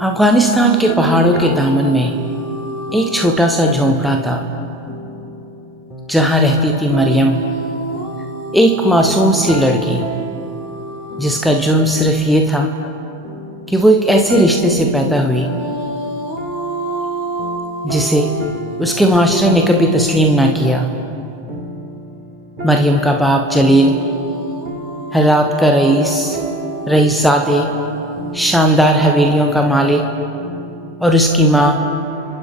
افغانستان کے پہاڑوں کے دامن میں ایک چھوٹا سا جھونپڑا تھا جہاں رہتی تھی مریم، ایک معصوم سی لڑکی جس کا جرم صرف یہ تھا کہ وہ ایک ایسے رشتے سے پیدا ہوئی جسے اس کے معاشرے نے کبھی تسلیم نہ کیا۔ مریم کا باپ جلیل ہرات کا رئیس زادے، شاندار حویلیوں کا مالک، اور اس کی ماں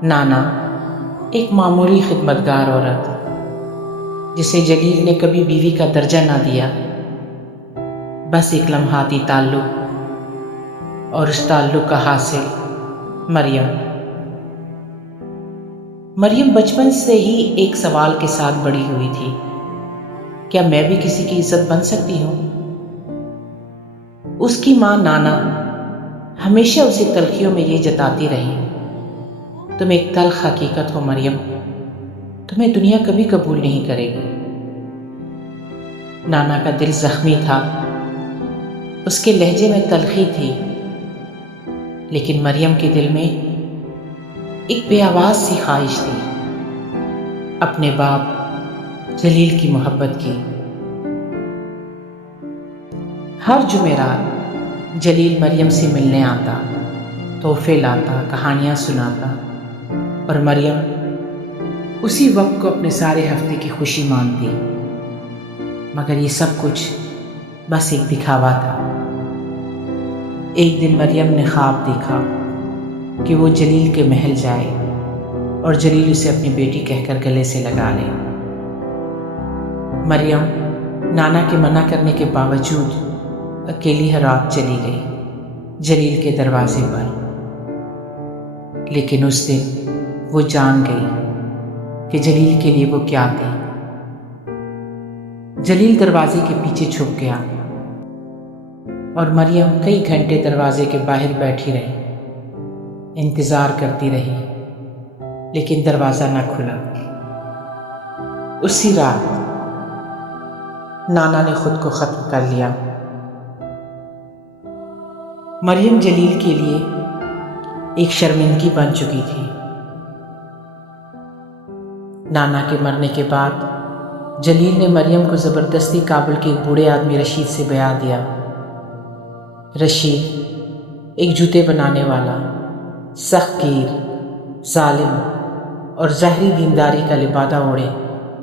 نانا، ایک معمولی خدمتگار عورت جسے جلیل نے کبھی بیوی کا درجہ نہ دیا، بس ایک لمحاتی تعلق، اور اس تعلق کا حاصل مریم بچپن سے ہی ایک سوال کے ساتھ بڑی ہوئی تھی، کیا میں بھی کسی کی عزت بن سکتی ہوں؟ اس کی ماں نانا ہمیشہ اسے تلخیوں میں یہ جتاتی رہی، تم ایک تلخ حقیقت ہو مریم، تمہیں دنیا کبھی قبول نہیں کرے گی۔ نانا کا دل زخمی تھا، اس کے لہجے میں تلخی تھی، لیکن مریم کے دل میں ایک بے آواز سی خواہش تھی، اپنے باپ جلیل کی محبت کی۔ ہر جمعرات جلیل مریم سے ملنے آتا، تحفے لاتا، کہانیاں سناتا، اور مریم اسی وقت کو اپنے سارے ہفتے کی خوشی مانتی، مگر یہ سب کچھ بس ایک دکھاوا تھا۔ ایک دن مریم نے خواب دیکھا کہ وہ جلیل کے محل جائے اور جلیل اسے اپنی بیٹی کہہ کر گلے سے لگا لے۔ مریم نانا کے منع کرنے کے باوجود اکیلی ہرات چلی گئی جلیل کے دروازے پر، لیکن اس دن وہ جان گئی کہ جلیل کے لیے وہ کیا تھی۔ جلیل دروازے کے پیچھے چھپ گیا اور مریم کئی گھنٹے دروازے کے باہر بیٹھی رہی، انتظار کرتی رہی، لیکن دروازہ نہ کھلا۔ اسی رات نانا نے خود کو ختم کر لیا۔ مریم جلیل کے لیے ایک شرمندگی بن چکی تھی۔ نانا کے مرنے کے بعد جلیل نے مریم کو زبردستی کابل کے ایک بوڑھے آدمی رشید سے بیاہ دیا۔ رشید ایک جوتے بنانے والا، سخت گیر، ظالم اور ظاہری دینداری کا لبادہ اوڑھے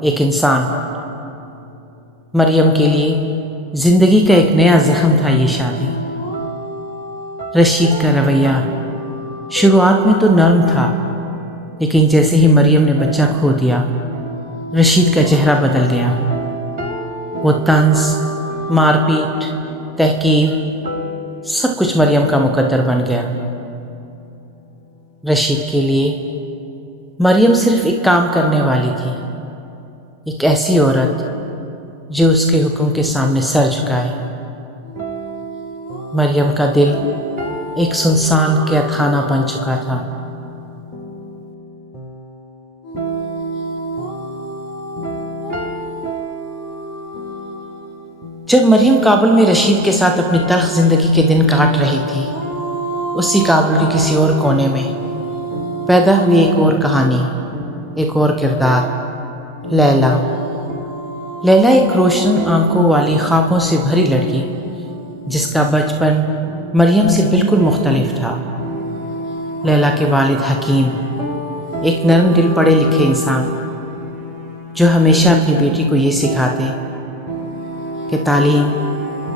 ایک انسان۔ مریم کے لیے زندگی کا ایک نیا زخم تھا یہ شادی۔ رشید کا رویہ شروعات میں تو نرم تھا، لیکن جیسے ہی مریم نے بچہ کھو دیا، رشید کا چہرہ بدل گیا۔ وہ طنز، مار پیٹ، تحقیر، سب کچھ مریم کا مقدر بن گیا۔ رشید کے لیے مریم صرف ایک کام کرنے والی تھی، ایک ایسی عورت جو اس کے حکم کے سامنے سر جھکائے۔ مریم کا دل ایک سنسان قید خانہ بن چکا تھا۔ جب مریم کابل میں رشید کے ساتھ اپنی تلخ زندگی کے دن کاٹ رہی تھی، اسی کابل کے کسی اور کونے میں پیدا ہوئی ایک اور کہانی، ایک اور کردار، لیلا۔ لیلا ایک روشن آنکھوں والی، خوابوں سے بھری لڑکی جس کا بچپن مریم سے بالکل مختلف تھا۔ لیلا کے والد حکیم ایک نرم دل، پڑھے لکھے انسان جو ہمیشہ اپنی بیٹی کو یہ سکھاتے کہ تعلیم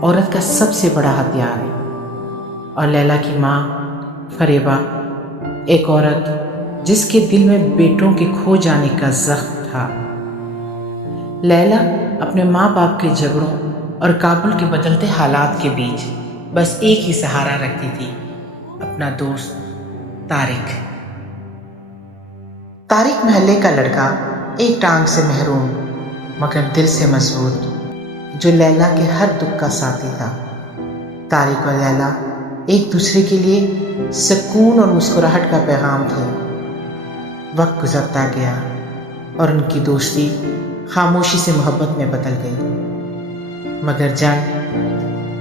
عورت کا سب سے بڑا ہتھیار ہے، اور لیلا کی ماں فریبہ ایک عورت جس کے دل میں بیٹوں کے کھو جانے کا زخم تھا۔ لیلا اپنے ماں باپ کے جھگڑوں اور کابل کے بدلتے حالات کے بیچ بس ایک ہی سہارا رکھتی تھی، اپنا دوست طارق محلے کا لڑکا، ایک ٹانگ سے محروم مگر دل سے مضبوط، جو لیلا کے ہر دکھ کا ساتھی تھا۔ طارق اور لیلا ایک دوسرے کے لیے سکون اور مسکراہٹ کا پیغام تھے۔ وقت گزرتا گیا اور ان کی دوستی خاموشی سے محبت میں بدل گئی، مگر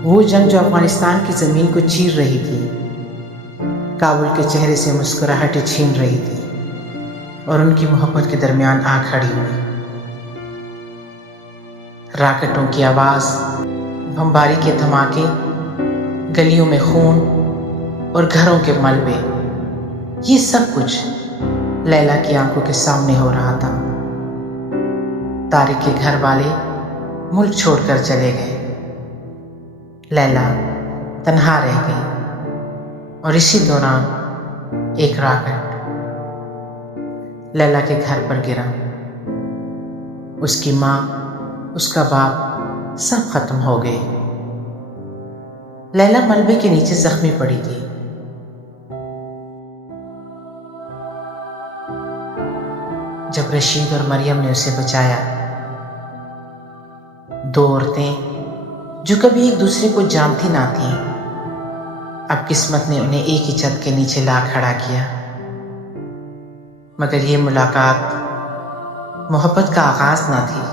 وہ جنگ جو افغانستان کی زمین کو چیر رہی تھی، کابل کے چہرے سے مسکراہٹیں چھین رہی تھی اور ان کی محبت کے درمیان آ کھڑی ہوئی۔ راکٹوں کی آواز، بمباری کے دھماکے، گلیوں میں خون اور گھروں کے ملبے، یہ سب کچھ لیلا کی آنکھوں کے سامنے ہو رہا تھا۔ طارق کے گھر والے ملک چھوڑ کر چلے گئے، لیلا تنہا رہ گئی، اور اسی دوران ایک راکٹ لیلا کے گھر پر گرا۔ اس کی ماں، اس کا باپ سب ختم ہو گئے۔ لیلا ملبے کے نیچے زخمی پڑی تھی۔ جب رشید اور مریم نے اسے بچایا، دو عورتیں جو کبھی ایک دوسرے کو جانتی نہ تھیں، اب قسمت نے انہیں ایک ہی چھت کے نیچے لا کھڑا کیا۔ مگر یہ ملاقات محبت کا آغاز نہ تھی،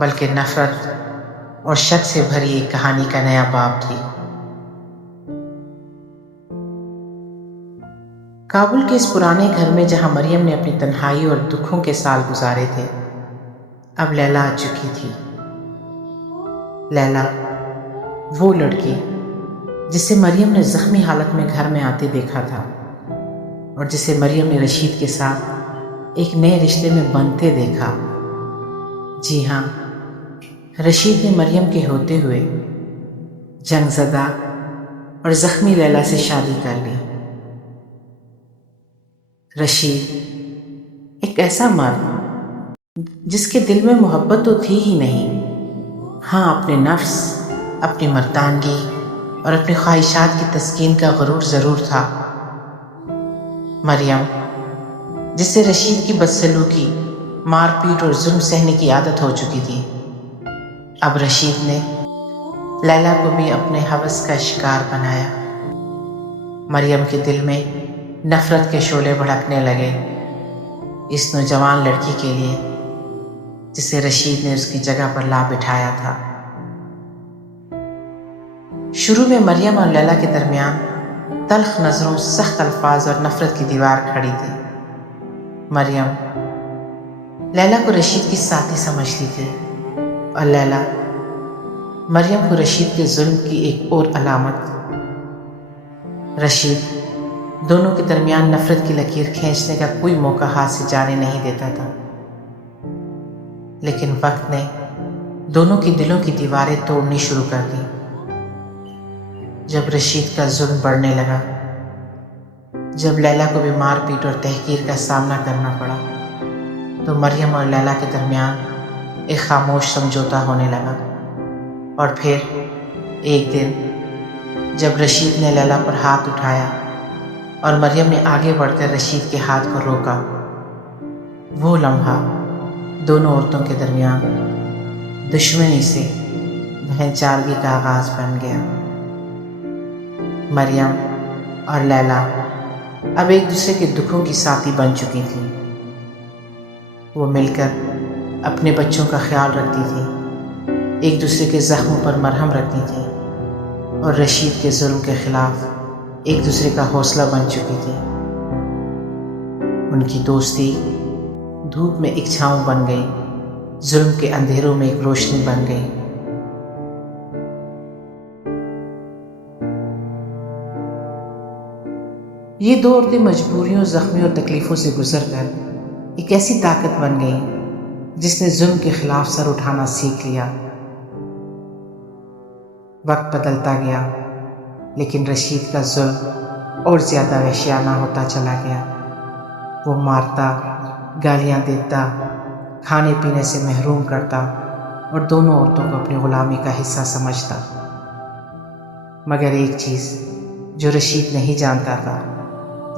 بلکہ نفرت اور شک سے بھری ایک کہانی کا نیا باب تھی۔ کابل کے اس پرانے گھر میں جہاں مریم نے اپنی تنہائی اور دکھوں کے سال گزارے تھے، اب لیلا آ چکی تھی۔ لیلا، وہ لڑکی جسے مریم نے زخمی حالت میں گھر میں آتے دیکھا تھا، اور جسے مریم نے رشید کے ساتھ ایک نئے رشتے میں بنتے دیکھا۔ جی ہاں، رشید نے مریم کے ہوتے ہوئے جنگ زدہ اور زخمی لیلا سے شادی کر لی۔ رشید ایک ایسا مرد جس کے دل میں محبت تو تھی ہی نہیں، ہاں اپنے نفس، اپنی مردانگی اور اپنی خواہشات کی تسکین کا غرور ضرور تھا۔ مریم، جس سے رشید کی بدسلوکی، مار پیٹ اور ظلم سہنے کی عادت ہو چکی تھی، اب رشید نے لیلا کو بھی اپنے ہوس کا شکار بنایا۔ مریم کے دل میں نفرت کے شعلے بھڑکنے لگے اس نوجوان لڑکی کے لیے جسے رشید نے اس کی جگہ پر لا بٹھایا تھا۔ شروع میں مریم اور لیلا کے درمیان تلخ نظروں، سخت الفاظ اور نفرت کی دیوار کھڑی تھی۔ مریم لیلا کو رشید کی ساتھی سمجھتی تھی، اور لیلا مریم کو رشید کے ظلم کی ایک اور علامت۔ رشید دونوں کے درمیان نفرت کی لکیر کھینچنے کا کوئی موقع ہاتھ سے جانے نہیں دیتا تھا، لیکن وقت نے دونوں کی دلوں کی دیواریں توڑنی شروع کر دی۔ جب رشید کا ظلم بڑھنے لگا، جب لیلا کو بھی مار پیٹ اور تحقیر کا سامنا کرنا پڑا، تو مریم اور لیلا کے درمیان ایک خاموش سمجھوتا ہونے لگا۔ اور پھر ایک دن جب رشید نے لیلا پر ہاتھ اٹھایا اور مریم نے آگے بڑھ کر رشید کے ہاتھ کو روکا، وہ لمحہ دونوں عورتوں کے درمیان دشمنی سے بہن چارگی کا آغاز بن گیا۔ مریم اور لیلا اب ایک دوسرے کے دکھوں کی ساتھی بن چکی تھیں۔ وہ مل کر اپنے بچوں کا خیال رکھتی تھیں، ایک دوسرے کے زخموں پر مرہم رکھتی تھیں، اور رشید کے ظلم کے خلاف ایک دوسرے کا حوصلہ بن چکی تھی۔ ان کی دوستی دھوپ میں ایک چھاؤں بن گئی، ظلم کے اندھیروں میں ایک روشنی بن گئی۔ یہ دو عورتیں مجبوریوں، زخمیوں اور تکلیفوں سے گزر کر ایک ایسی طاقت بن گئیں جس نے ظلم کے خلاف سر اٹھانا سیکھ لیا۔ وقت بدلتا گیا، لیکن رشید کا ظلم اور زیادہ وحشیانہ ہوتا چلا گیا۔ وہ مارتا، گالیاں دیتا، کھانے پینے سے محروم کرتا اور دونوں عورتوں کو اپنی غلامی کا حصہ سمجھتا۔ مگر ایک چیز جو رشید نہیں جانتا تھا،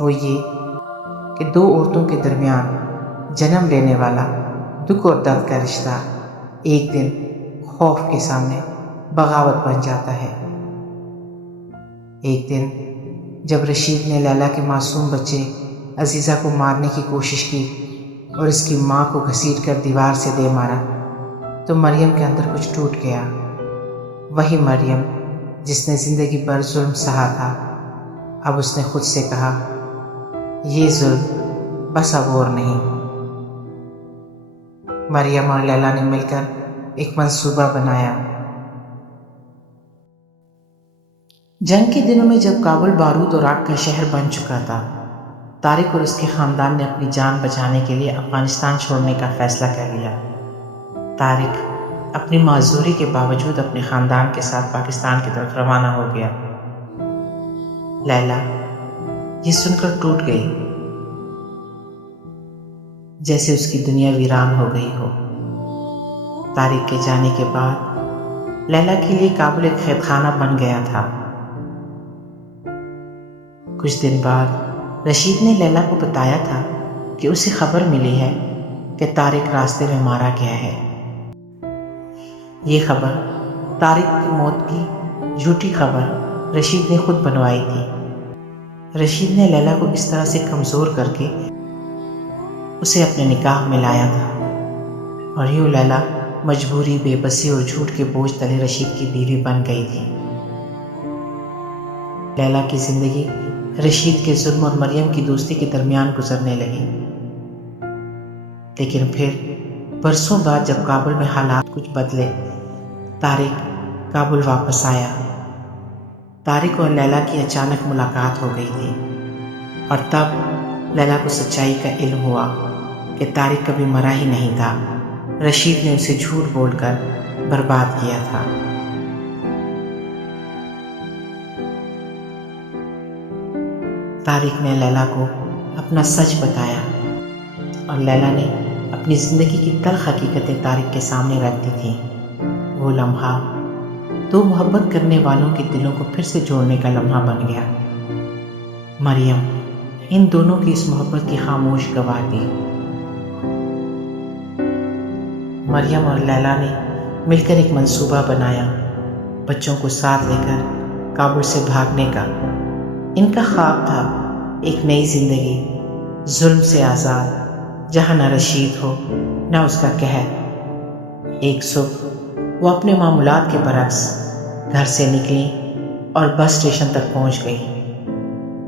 وہ یہ کہ دو عورتوں کے درمیان جنم لینے والا دکھ اور درد کا رشتہ ایک دن خوف کے سامنے بغاوت بن جاتا ہے۔ ایک دن جب رشید نے لیلا کے معصوم بچے عزیزہ کو مارنے کی کوشش کی اور اس کی ماں کو گھسیٹ کر دیوار سے دے مارا، تو مریم کے اندر کچھ ٹوٹ گیا۔ وہی مریم جس نے زندگی بھر ظلم سہا تھا، اب اس نے خود سے کہا، یہ ظلم بس اب اور نہیں۔ مریم اور لیلا نے مل کر ایک منصوبہ بنایا۔ جنگ کے دنوں میں جب کابل بارود اور آگ کا شہر بن چکا تھا، طارق اور اس کے خاندان نے اپنی جان بچانے کے لیے افغانستان چھوڑنے کا فیصلہ کر لیا۔ طارق اپنی معذوری کے باوجود اپنے خاندان کے ساتھ پاکستان کی طرف روانہ ہو گیا۔ لیلا یہ سن کر ٹوٹ گئی، جیسے اس کی دنیا ویران ہو گئی ہو۔ طارق کے جانے کے بعد لیلا کے لیے کابل ایک قید خانہ بن گیا تھا۔ کچھ دن بعد رشید نے لیلا کو بتایا تھا کہ اسے خبر ملی ہے کہ طارق راستے میں مارا گیا ہے۔ یہ خبر، طارق کی موت کی جھوٹی خبر، رشید نے خود بنوائی تھی۔ رشید نے لیلا کو اس طرح سے کمزور کر کے اسے اپنے نکاح میں لایا تھا، اور یوں لیلا مجبوری، بے بسی اور جھوٹ کے بوجھ تلے رشید کی بیوی بن گئی تھی۔ لیلا کی زندگی رشید کے ظلم اور مریم کی دوستی کے درمیان گزرنے لگی۔ لیکن پھر برسوں بعد جب کابل میں حالات کچھ بدلے، طارق کابل واپس آیا۔ طارق اور لیلا کی اچانک ملاقات ہو گئی تھی، اور تب لیلا کو سچائی کا علم ہوا کہ طارق کبھی مرا ہی نہیں تھا، رشید نے اسے جھوٹ بول کر برباد کیا تھا۔ طارق نے لیلا کو اپنا سچ بتایا، اور لیلا نے اپنی زندگی کی تلخ حقیقتیں طارق کے سامنے رکھ دی تھیں۔ وہ لمحہ دو محبت کرنے والوں کے دلوں کو پھر سے جوڑنے کا لمحہ بن گیا۔ مریم ان دونوں کی اس محبت کی خاموش گواہ تھی۔ مریم اور لیلا نے مل کر ایک منصوبہ بنایا، بچوں کو ساتھ لے کر کابل سے بھاگنے کا۔ ان کا خواب تھا ایک نئی زندگی، ظلم سے آزاد، جہاں نہ رشید ہو نہ اس کا قہر۔ ایک صبح وہ اپنے معمولات کے برعکس گھر سے نکلیں اور بس اسٹیشن تک پہنچ گئی۔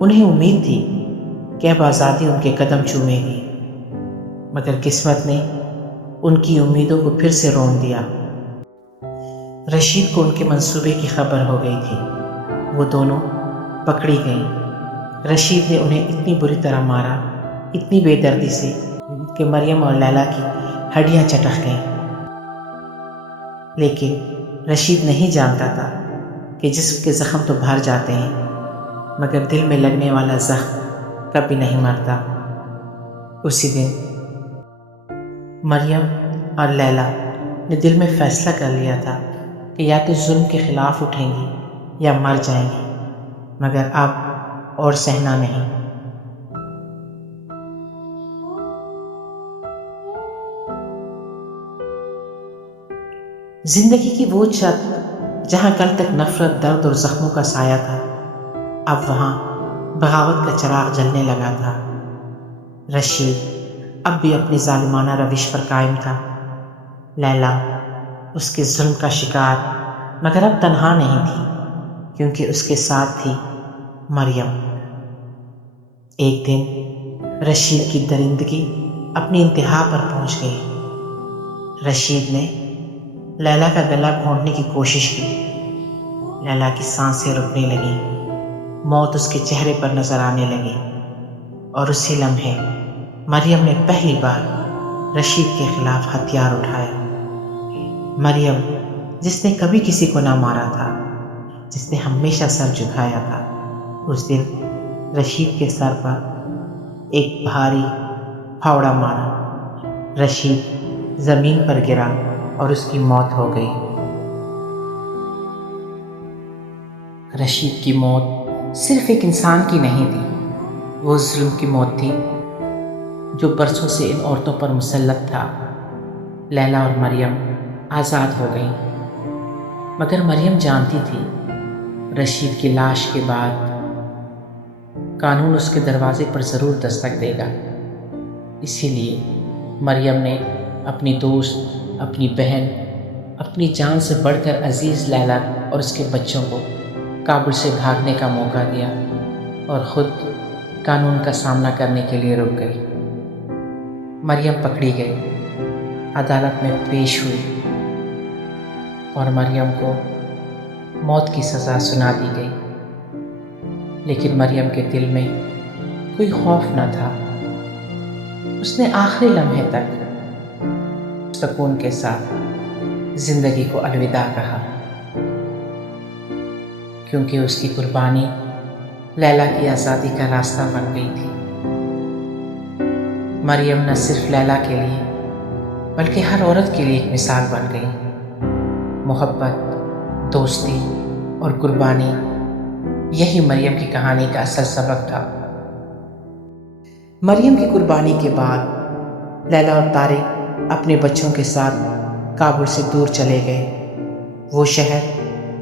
انہیں امید تھی کہ اب آزادی ان کے قدم چومے گی، مگر قسمت نے ان کی امیدوں کو پھر سے رون دیا۔ رشید کو ان کے منصوبے کی خبر ہو گئی تھی۔ وہ دونوں پکڑی گئیں۔ رشید نے انہیں اتنی بری طرح مارا، اتنی بے دردی سے کہ مریم اور لیلا کی ہڈیاں چٹک گئیں۔ لیکن رشید نہیں جانتا تھا کہ جسم کے زخم تو بھر جاتے ہیں، مگر دل میں لگنے والا زخم کبھی نہیں مرتا۔ اسی دن مریم اور لیلا نے دل میں فیصلہ کر لیا تھا کہ یا تو ظلم کے خلاف اٹھیں گی یا مر جائیں گی، مگر اب اور سہنا نہیں۔ زندگی کی وہ چھت جہاں کل تک نفرت، درد اور زخموں کا سایہ تھا، اب وہاں بغاوت کا چراغ جلنے لگا تھا۔ رشید اب بھی اپنی ظالمانہ روش پر قائم تھا۔ لیلا اس کے ظلم کا شکار، مگر اب تنہا نہیں تھی، کیونکہ اس کے ساتھ تھی مریم۔ ایک دن رشید کی درندگی اپنی انتہا پر پہنچ گئی۔ رشید نے لیلا کا گلا گھونٹنے کی کوشش کی۔ لیلا کی سانسیں رکنے لگیں، موت اس کے چہرے پر نظر آنے لگی، اور اسی لمحے مریم نے پہلی بار رشید کے خلاف ہتھیار اٹھایا۔ مریم جس نے کبھی کسی کو نہ مارا تھا، جس نے ہمیشہ سر جھکایا تھا، اس دن رشید کے سر پر ایک بھاری پھاوڑا مارا۔ رشید زمین پر گرا اور اس کی موت ہو گئی۔ رشید کی موت صرف ایک انسان کی نہیں تھی، وہ ظلم کی موت تھی جو برسوں سے ان عورتوں پر مسلط تھا۔ لیلا اور مریم آزاد ہو گئیں، مگر مریم جانتی تھی رشید کی لاش کے بعد قانون اس کے دروازے پر ضرور دستک دے گا۔ اسی لیے مریم نے اپنی دوست، اپنی بہن، اپنی جان سے بڑھ کر عزیز لیلا اور اس کے بچوں کو کابل سے بھاگنے کا موقع دیا۔ اور خود قانون کا سامنا کرنے کے لیے رک گئی۔ مریم پکڑی گئی، عدالت میں پیش ہوئی اور مریم کو موت کی سزا سنا دی گئی۔ لیکن مریم کے دل میں کوئی خوف نہ تھا۔ اس نے آخری لمحے تک سکون کے ساتھ زندگی کو الوداع کہا، کیونکہ اس کی قربانی لیلا کی آزادی کا راستہ بن گئی تھی۔ مریم نہ صرف لیلا کے لیے بلکہ ہر عورت کے لیے ایک مثال بن گئی۔ محبت، دوستی اور قربانی، یہی مریم کی کہانی کا اصل سبق تھا۔ مریم کی قربانی کے بعد لیلا اور طارق اپنے بچوں کے ساتھ کابل سے دور چلے گئے۔ وہ شہر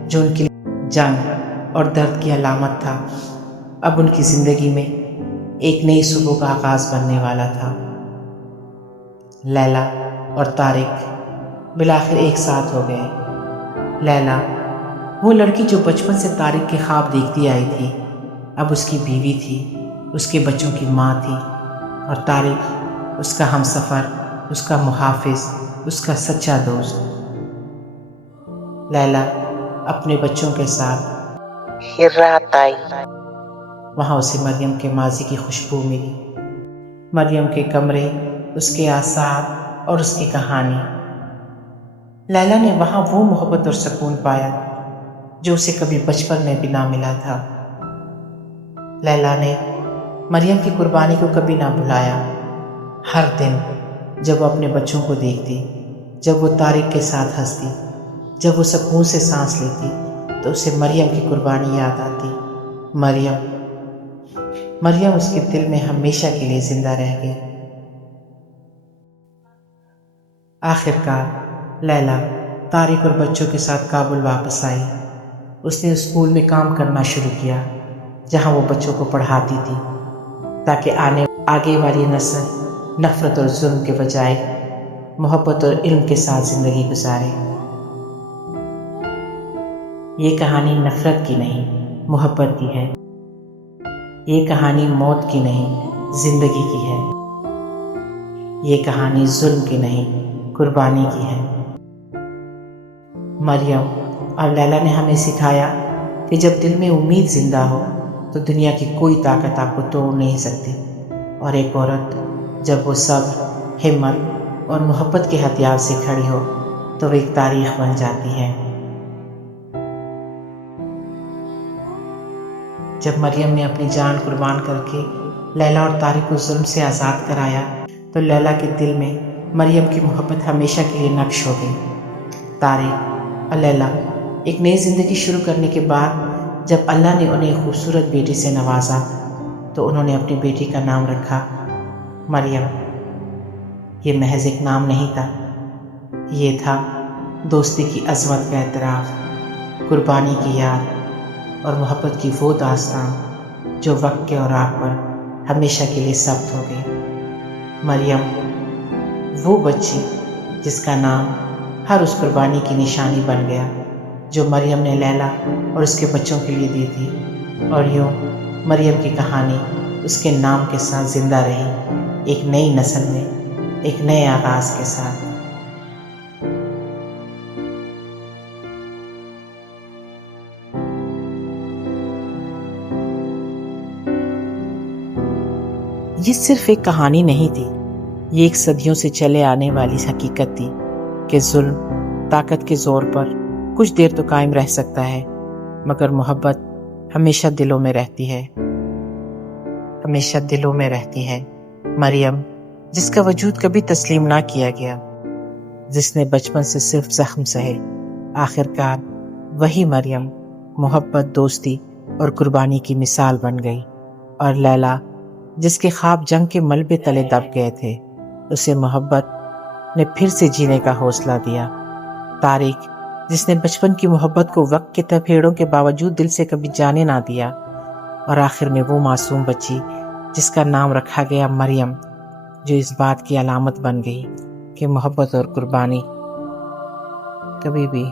جو ان کے لیے جنگ اور درد کی علامت تھا، اب ان کی زندگی میں ایک نئی صبح کا آغاز بننے والا تھا۔ لیلا اور طارق بالآخر ایک ساتھ ہو گئے۔ لیلا، وہ لڑکی جو بچپن سے طارق کے خواب دیکھتی آئی تھی، اب اس کی بیوی تھی، اس کے بچوں کی ماں تھی، اور طارق اس کا ہمسفر، اس کا محافظ، اس کا سچا دوست۔ لیلا اپنے بچوں کے ساتھ ہرات آئی۔ وہاں اسے مریم کے ماضی کی خوشبو ملی، مریم کے کمرے، اس کے آثار اور اس کی کہانی۔ لیلا نے وہاں وہ محبت اور سکون پایا جو اسے کبھی بچپن میں بھی نہ ملا تھا۔ لیلا نے مریم کی قربانی کو کبھی نہ بھلایا۔ ہر دن جب وہ اپنے بچوں کو دیکھتی، جب وہ طارق کے ساتھ ہنستی، جب وہ سکون سے سانس لیتی، تو اسے مریم کی قربانی یاد آتی۔ مریم اس کے دل میں ہمیشہ کے لیے زندہ رہ گئی۔ آخرکار لیلا طارق اور بچوں کے ساتھ کابل واپس آئی۔ اس نے اسکول میں کام کرنا شروع کیا جہاں وہ بچوں کو پڑھاتی تھی، تاکہ آگے والی نسل نفرت اور ظلم کے بجائے محبت اور علم کے ساتھ زندگی گزارے۔ یہ کہانی نفرت کی نہیں، محبت کی ہے۔ یہ کہانی موت کی نہیں، زندگی کی ہے۔ یہ کہانی ظلم کی نہیں، قربانی کی ہے۔ مریم اور لیلا نے ہمیں سکھایا کہ جب دل میں امید زندہ ہو تو دنیا کی کوئی طاقت آپ کو توڑ نہیں سکتی، اور ایک عورت جب وہ صبر، ہمت اور محبت کے ہتھیار سے کھڑی ہو تو وہ ایک تاریخ بن جاتی ہے۔ جب مریم نے اپنی جان قربان کر کے لیلا اور طارق کو ظلم سے آزاد کرایا تو لیلا کے دل میں مریم کی محبت ہمیشہ کے لیے نقش ہو گئی۔ طارق اور لیلا ایک نئی زندگی شروع کرنے کے بعد جب اللہ نے انہیں خوبصورت بیٹی سے نوازا تو انہوں نے اپنی بیٹی کا نام رکھا مریم۔ یہ محض ایک نام نہیں تھا، یہ تھا دوستی کی عظمت کا اعتراف، قربانی کی یاد اور محبت کی وہ داستان جو وقت کے اوراق پر ہمیشہ کے لیے ثبت ہو گئی۔ مریم، وہ بچی جس کا نام ہر اس قربانی کی نشانی بن گیا جو مریم نے لیلا اور اس کے بچوں کے لیے دی تھی، اور یوں مریم کی کہانی اس کے نام کے ساتھ زندہ رہی، ایک نئی نسل میں، ایک نئے آغاز کے ساتھ۔ یہ صرف ایک کہانی نہیں تھی، یہ ایک صدیوں سے چلے آنے والی حقیقت تھی کہ ظلم طاقت کے زور پر کچھ دیر تو قائم رہ سکتا ہے، مگر محبت ہمیشہ دلوں میں رہتی ہے، ہمیشہ دلوں میں رہتی ہے۔ مریم، جس کا وجود کبھی تسلیم نہ کیا گیا، جس نے بچپن سے صرف زخم سہے، آخرکار وہی مریم محبت، دوستی اور قربانی کی مثال بن گئی۔ اور لیلا، جس کے خواب جنگ کے ملبے تلے دب گئے تھے، اسے محبت نے پھر سے جینے کا حوصلہ دیا۔ طارق، جس نے بچپن کی محبت کو وقت کے تپھیڑوں کے باوجود دل سے کبھی جانے نہ دیا، اور آخر میں وہ معصوم بچی جس کا نام رکھا گیا مریم، جو اس بات کی علامت بن گئی کہ محبت اور قربانی کبھی بھی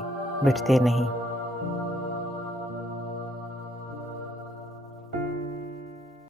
مٹتے نہیں۔